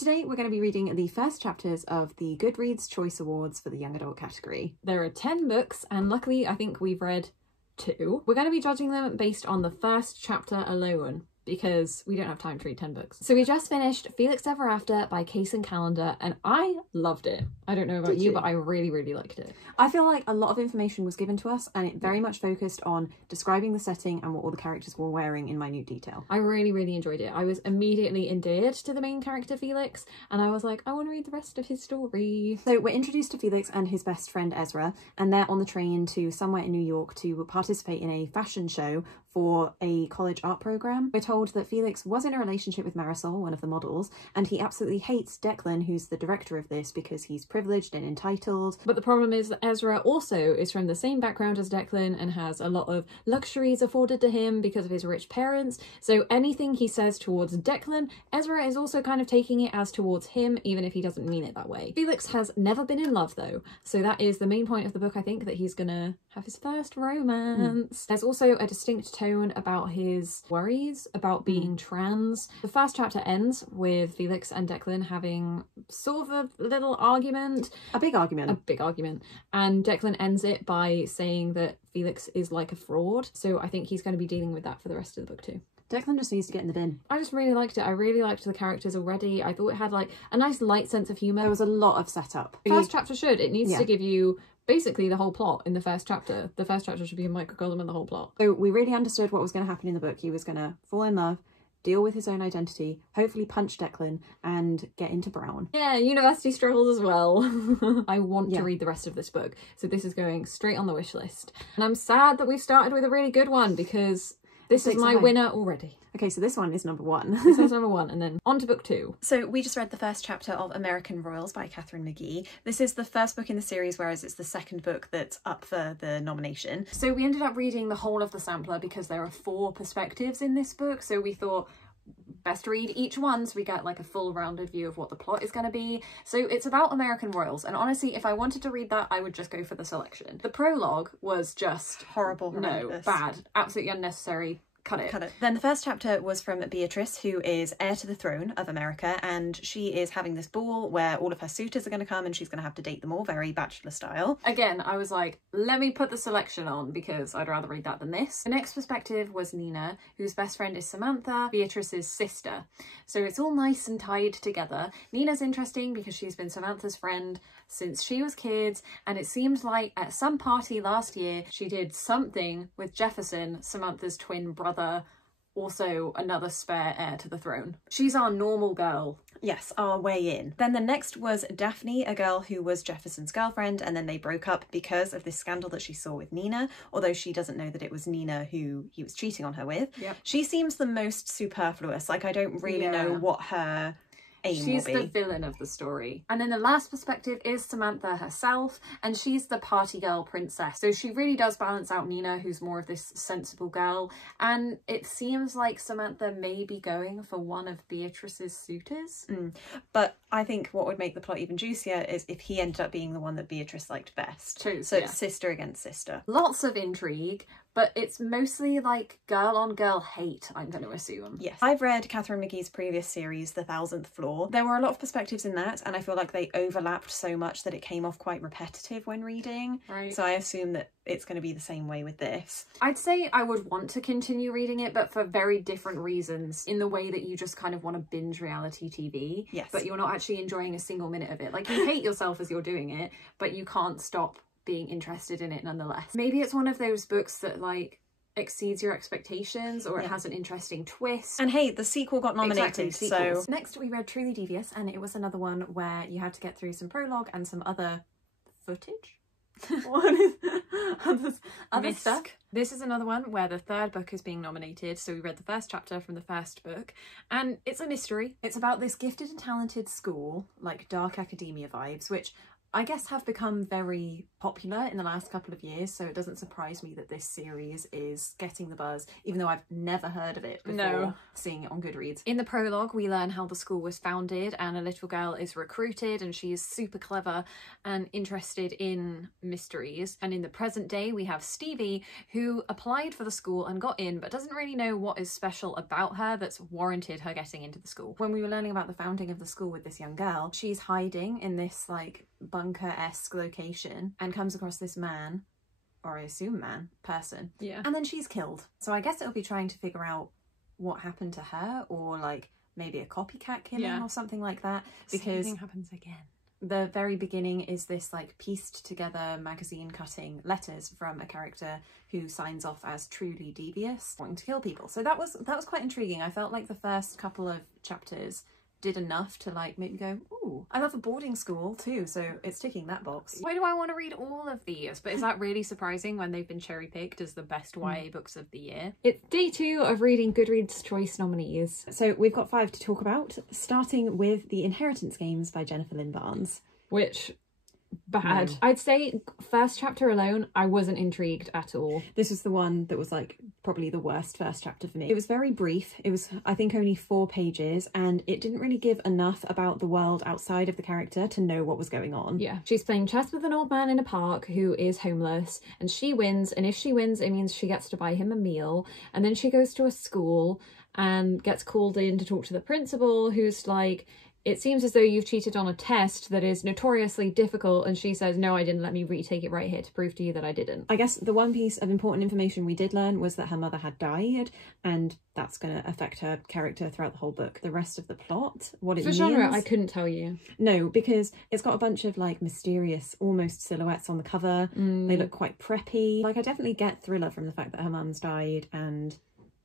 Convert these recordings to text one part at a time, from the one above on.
Today we're going to be reading the first chapters of the Goodreads Choice Awards for the Young Adult category. There are 10 books and luckily I think we've read 2. We're going to be judging them based on the first chapter alone, because we don't have time to read 10 books. So we just finished Felix Ever After by Kacen Callendar and I loved it. I don't know about you, but I really, really liked it. I feel like a lot of information was given to us and it very much focused on describing the setting and what all the characters were wearing in minute detail. I really, really enjoyed it. I was immediately endeared to the main character Felix and I was like, I want to read the rest of his story. So we're introduced to Felix and his best friend Ezra, and they're on the train to somewhere in New York to participate in a fashion show for a college art program. We're told that Felix was in a relationship with Marisol, one of the models, and he absolutely hates Declan, who's the director of this, because he's privileged and entitled. But the problem is that Ezra also is from the same background as Declan and has a lot of luxuries afforded to him because of his rich parents. So anything he says towards Declan, Ezra is also kind of taking it as towards him, even if he doesn't mean it that way. Felix has never been in love though, so that is the main point of the book, I think, that he's gonna have his first romance. There's also a distinct tone about his worries about being trans. The first chapter ends with Felix and Declan having sort of a little argument. A big argument. A big argument. And Declan ends it by saying that Felix is like a fraud. So I think he's going to be dealing with that for the rest of the book too. Declan just needs to get in the bin. I just really liked it. I really liked the characters already. I thought it had like a nice light sense of humour. There was a lot of setup. First chapter should. It needs to give you basically the whole plot in the first chapter. The first chapter should be a microcosm of the whole plot. So we really understood what was going to happen in the book. He was going to fall in love, deal with his own identity, hopefully punch Declan, and get into Brown. Yeah, university struggles as well. I want to read the rest of this book, so this is going straight on the wish list. And I'm sad that we've started with a really good one, because this is my winner already. Okay, so this one is number 1. This one's number 1, and then on to book 2. So we just read the first chapter of American Royals by Katharine McGee. This is the first book in the series, whereas it's the second book that's up for the nomination. So we ended up reading the whole of the sampler because there are 4 perspectives in this book, so we thought best read each one so we get like a full rounded view of what the plot is going to be. So it's about American royals, and honestly if I wanted to read that I would just go for the selection. The prologue was just horrible, bad, absolutely unnecessary. Cut it. Then the first chapter was from Beatrice, who is heir to the throne of America, and she is having this ball where all of her suitors are going to come and she's going to have to date them all, very Bachelor style. Again, I was like, let me put the selection on because I'd rather read that than this. The next perspective was Nina, whose best friend is Samantha, Beatrice's sister. So it's all nice and tied together. Nina's interesting because she's been Samantha's friend since she was kids, and it seems like at some party last year she did something with Jefferson, Samantha's twin brother, also another spare heir to the throne. She's our normal girl. Yes, our way in. Then the next was Daphne, a girl who was Jefferson's girlfriend, and then they broke up because of this scandal that she saw with Nina, although she doesn't know that it was Nina who he was cheating on her with. She seems the most superfluous. Like, I don't really know what her She's the villain of the story. And then the last perspective is Samantha herself, and she's the party girl princess. So she really does balance out Nina, who's more of this sensible girl, and it seems like Samantha may be going for one of Beatrice's suitors. But I think what would make the plot even juicier is if he ended up being the one that Beatrice liked best. True. So it's sister against sister. Lots of intrigue, but it's mostly like girl on girl hate, I'm going to assume. Yes. I've read Katharine McGee's previous series, The 1000th Floor. There were a lot of perspectives in that, and I feel like they overlapped so much that it came off quite repetitive when reading. Right. So I assume that it's going to be the same way with this. I'd say I would want to continue reading it, but for very different reasons, in the way that you just kind of want to binge reality TV. Yes. But you're not actually enjoying a single minute of it. Like, you hate yourself as you're doing it, but you can't stop being interested in it nonetheless. Maybe it's one of those books that like exceeds your expectations, or it has an interesting twist. And hey, the sequel got nominated. Exactly, so next we read Truly Devious, and it was another one where you had to get through some prologue and some other footage. What is other stuff? This is another one where the third book is being nominated. So we read the first chapter from the first book, and it's a mystery. It's about this gifted and talented school, like dark academia vibes, which I guess have become very popular in the last couple of years, so it doesn't surprise me that this series is getting the buzz, even though I've never heard of it before seeing it on Goodreads. In the prologue, we learn how the school was founded, and a little girl is recruited, and she is super clever and interested in mysteries. And in the present day, we have Stevie, who applied for the school and got in, but doesn't really know what is special about her that's warranted her getting into the school. When we were learning about the founding of the school with this young girl, she's hiding in this like bunker-esque location and comes across this man, or I assume person, and then she's killed. So I guess it'll be trying to figure out what happened to her, or like maybe a copycat killing or something like that, because something happens again. The very beginning is this like pieced together magazine cutting letters from a character who signs off as truly devious, wanting to kill people. So that was quite intriguing. I felt like the first couple of chapters did enough to like make me go, ooh, I love a boarding school too, so it's ticking that box. Why do I want to read all of these? But is that really surprising when they've been cherry-picked as the best YA books of the year? It's day 2 of reading Goodreads Choice nominees. So we've got 5 to talk about, starting with The Inheritance Games by Jennifer Lynn Barnes. Which... bad. I'd say first chapter alone, I wasn't intrigued at all. This was the one that was like probably the worst first chapter for me. It was very brief. It was, I think, only 4 pages, and it didn't really give enough about the world outside of the character to know what was going on. Yeah. She's playing chess with an old man in a park who is homeless, and she wins, and if she wins, it means she gets to buy him a meal, and then she goes to a school and gets called in to talk to the principal, who's like, it seems as though you've cheated on a test that is notoriously difficult, and she says, no, I didn't, let me retake it right here to prove to you that I didn't. I guess the one piece of important information we did learn was that her mother had died, and that's going to affect her character throughout the whole book. The rest of the plot, what it means... For genre, I couldn't tell you. No, because it's got a bunch of like mysterious, almost silhouettes on the cover. They look quite preppy. Like, I definitely get thriller from the fact that her mum's died and...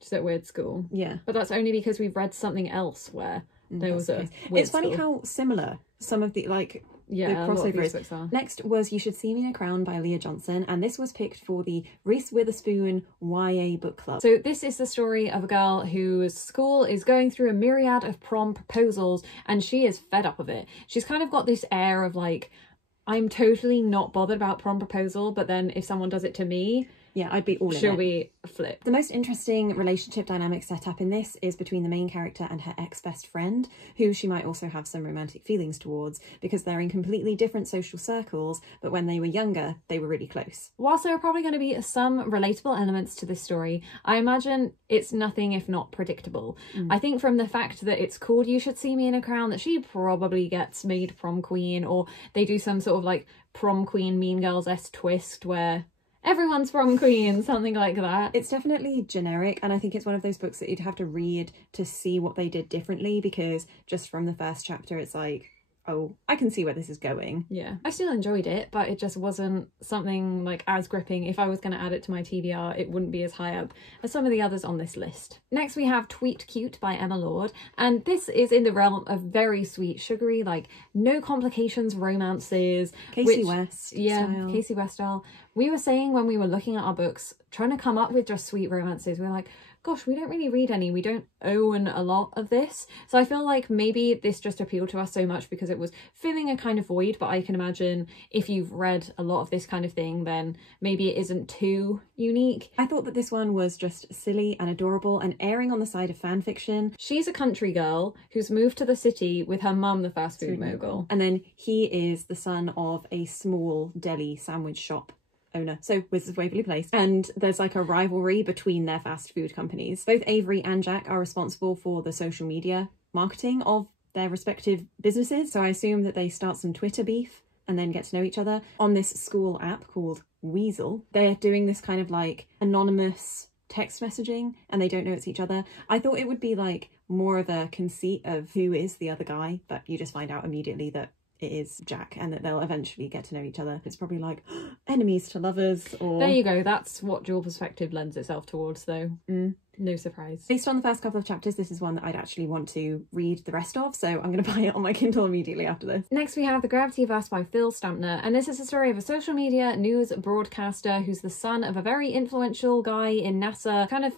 just at weird school. Yeah. But that's only because we've read something else where... there was a it's funny how similar some of the like the crossover is. Next was You Should See Me in a Crown by Leah Johnson, and this was picked for the Reese Witherspoon YA book club. So this is the story of a girl whose school is going through a myriad of prom proposals, and she is fed up of it. She's kind of got this air of like, I'm totally not bothered about prom proposal, but then if someone does it to me, yeah, I'd be all in it. She'll be flipped. The most interesting relationship dynamic set up in this is between the main character and her ex-best friend, who she might also have some romantic feelings towards, because they're in completely different social circles, but when they were younger, they were really close. Whilst there are probably going to be some relatable elements to this story, I imagine it's nothing if not predictable. I think from the fact that it's called You Should See Me in a Crown, that she probably gets made prom queen, or they do some sort of like prom queen Mean Girls-esque twist where everyone's prom queen, something like that. It's definitely generic, and I think it's one of those books that you'd have to read to see what they did differently, because just from the first chapter it's like, oh, I can see where this is going. Yeah. I still enjoyed it, but it just wasn't something like as gripping. If I was going to add it to my TBR, it wouldn't be as high up as some of the others on this list. Next we have Tweet Cute by Emma Lord, and this is in the realm of very sweet, sugary, like no complications romances. Casey West style. Casey West style. We were saying when we were looking at our books, trying to come up with just sweet romances, we were like, gosh, we don't really read any. We don't own a lot of this. So I feel like maybe this just appealed to us so much because it was filling a kind of void, but I can imagine if you've read a lot of this kind of thing, then maybe it isn't too unique. I thought that this one was just silly and adorable and erring on the side of fan fiction. She's a country girl who's moved to the city with her mum, the fast food mogul. And then he is the son of a small deli sandwich shop owner, so Wizards of Waverly Place, and there's like a rivalry between their fast food companies. Both Avery and Jack are responsible for the social media marketing of their respective businesses, so I assume that they start some Twitter beef and then get to know each other. On this school app called Weasel, they're doing this kind of like anonymous text messaging, and they don't know it's each other. I thought it would be like more of a conceit of who is the other guy, but you just find out immediately that it is Jack, and that they'll eventually get to know each other. It's probably like enemies to lovers, or... There you go, that's what dual perspective lends itself towards, though. No surprise. Based on the first couple of chapters, this is one that I'd actually want to read the rest of, so I'm going to buy it on my Kindle immediately after this. Next we have The Gravityverse by Phil Stampner, and this is a story of a social media news broadcaster who's the son of a very influential guy in NASA, kind of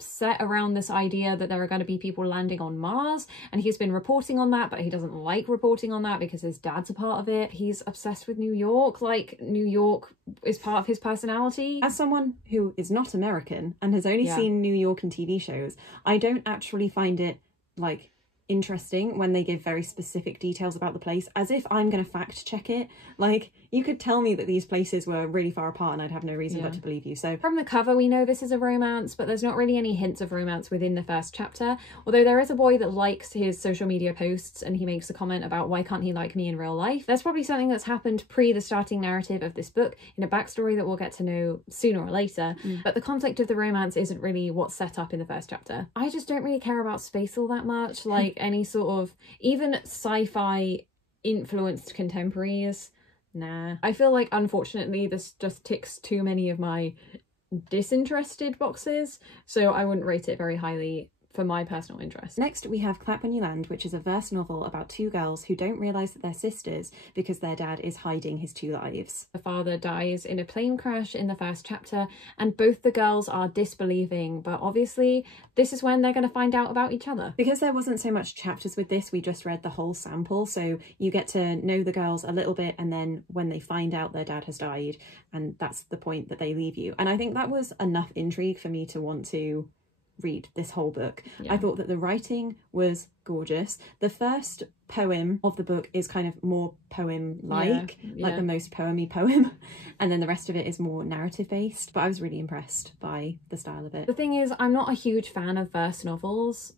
set around this idea that there are going to be people landing on Mars, and he's been reporting on that, but he doesn't like reporting on that because his dad's a part of it. He's obsessed with New York, like New York is part of his personality. As someone who is not American and has only seen New York in TV shows, I don't actually find it like interesting when they give very specific details about the place, as if I'm going to fact check it. Like, you could tell me that these places were really far apart and I'd have no reason but to believe you. So from the cover we know this is a romance, but there's not really any hints of romance within the first chapter, although there is a boy that likes his social media posts and he makes a comment about why can't he like me in real life. There's probably something that's happened pre the starting narrative of this book in a backstory that we'll get to know sooner or later, but the conflict of the romance isn't really what's set up in the first chapter. I just don't really care about space all that much, like any sort of even sci-fi influenced contemporaries. Nah. I feel like unfortunately this just ticks too many of my disinterested boxes, so I wouldn't rate it very highly for my personal interest. Next we have Clap When You Land, which is a verse novel about two girls who don't realise that they're sisters because their dad is hiding his two lives. The father dies in a plane crash in the first chapter and both the girls are disbelieving, but obviously this is when they're going to find out about each other. Because there wasn't so much chapters with this, we just read the whole sample, so you get to know the girls a little bit, and then when they find out their dad has died, and that's the point that they leave you. And I think that was enough intrigue for me to want to read this whole book. I thought that the writing was gorgeous. The first poem of the book is kind of more poem-like, like the most poemy poem, and then the rest of it is more narrative-based, but I was really impressed by the style of it. The thing is, I'm not a huge fan of verse novels,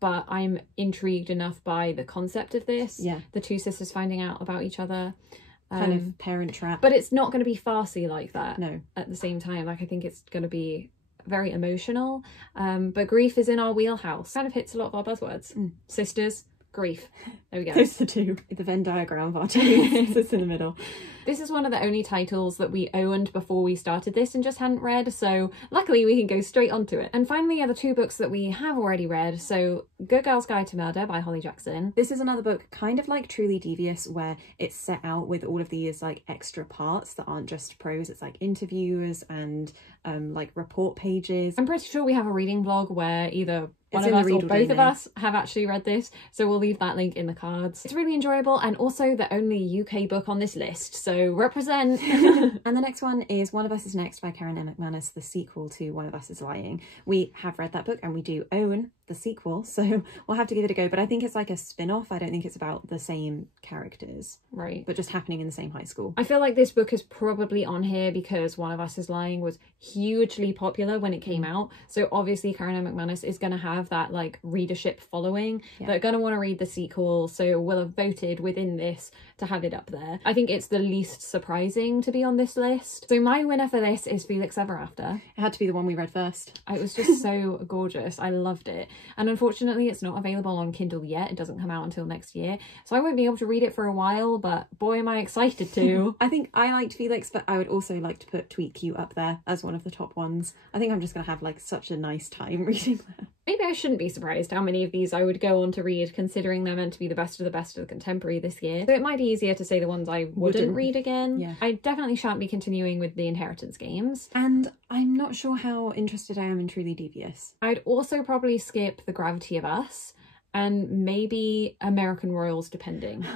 but I'm intrigued enough by the concept of this. The two sisters finding out about each other. Kind of Parent Trap. But it's not going to be farcy like that. No. At the same time, like I think it's going to be very emotional, but grief is in our wheelhouse. Kind of hits a lot of our buzzwords. Sisters, grief. There we go. Those are the two. The Venn diagram of our two sits in the middle. This is one of the only titles that we owned before we started this and just hadn't read, so luckily we can go straight onto it. And finally are the two books that we have already read. So Good Girl's Guide to Murder by Holly Jackson. This is another book kind of like Truly Devious, where it's set out with all of these like extra parts that aren't just prose. It's like interviews and like report pages. I'm pretty sure we have a reading blog where either one of us or both of us have actually read this, so we'll leave that link in the cards. It's really enjoyable and also the only UK book on this list, so represent. And the next one is One of Us Is Next by Katharine and McManus, the sequel to One of Us Is Lying. We have read that book and we do own the sequel, so we'll have to give it a go, but I think it's like a spin-off. I don't think it's about the same characters, right, but just happening in the same high school. I feel like this book is probably on here because One of Us Is Lying was hugely popular when it came out, so obviously Katharine and McManus is going to have that like readership following. They're going to want to read the sequel, so we'll have voted within this to have it up there. I think it's the least surprising to be on this list, so my winner for this is Felix Ever After. It had to be the one we read first. It was just so gorgeous. I loved it. And unfortunately it's not available on Kindle yet. It doesn't come out until next year, so I won't be able to read it for a while, but boy am I excited to. I think I liked Felix, but I would also like to put Tweet Cute up there as one of the top ones. I think I'm just gonna have like such a nice time reading that. Maybe I shouldn't be surprised how many of these I would go on to read, considering they're meant to be the best of the contemporary this year. So it might be easier to say the ones I wouldn't read again. I definitely shan't be continuing with the Inheritance games. And I'm not sure how interested I am in Truly Devious. I'd also probably skip The Gravity of Us and maybe American Royals, depending.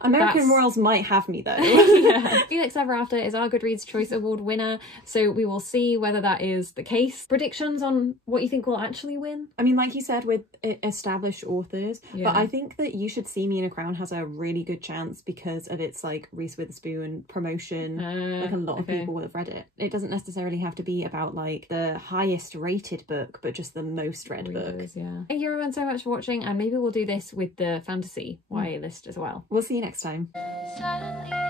American Royals might have me though. Felix Ever After is our Goodreads Choice Award winner, so we will see whether that is the case. Predictions on what you think will actually win? I mean, like you said, with established authors, but I think that You Should See Me in a Crown has a really good chance because of its like Reese Witherspoon promotion. Like a lot of people will have read it. It doesn't necessarily have to be about like the highest rated book, but just the most read book. Thank you everyone so much for watching, and maybe we'll do this with the fantasy YA list as well. We'll see you next time. Suddenly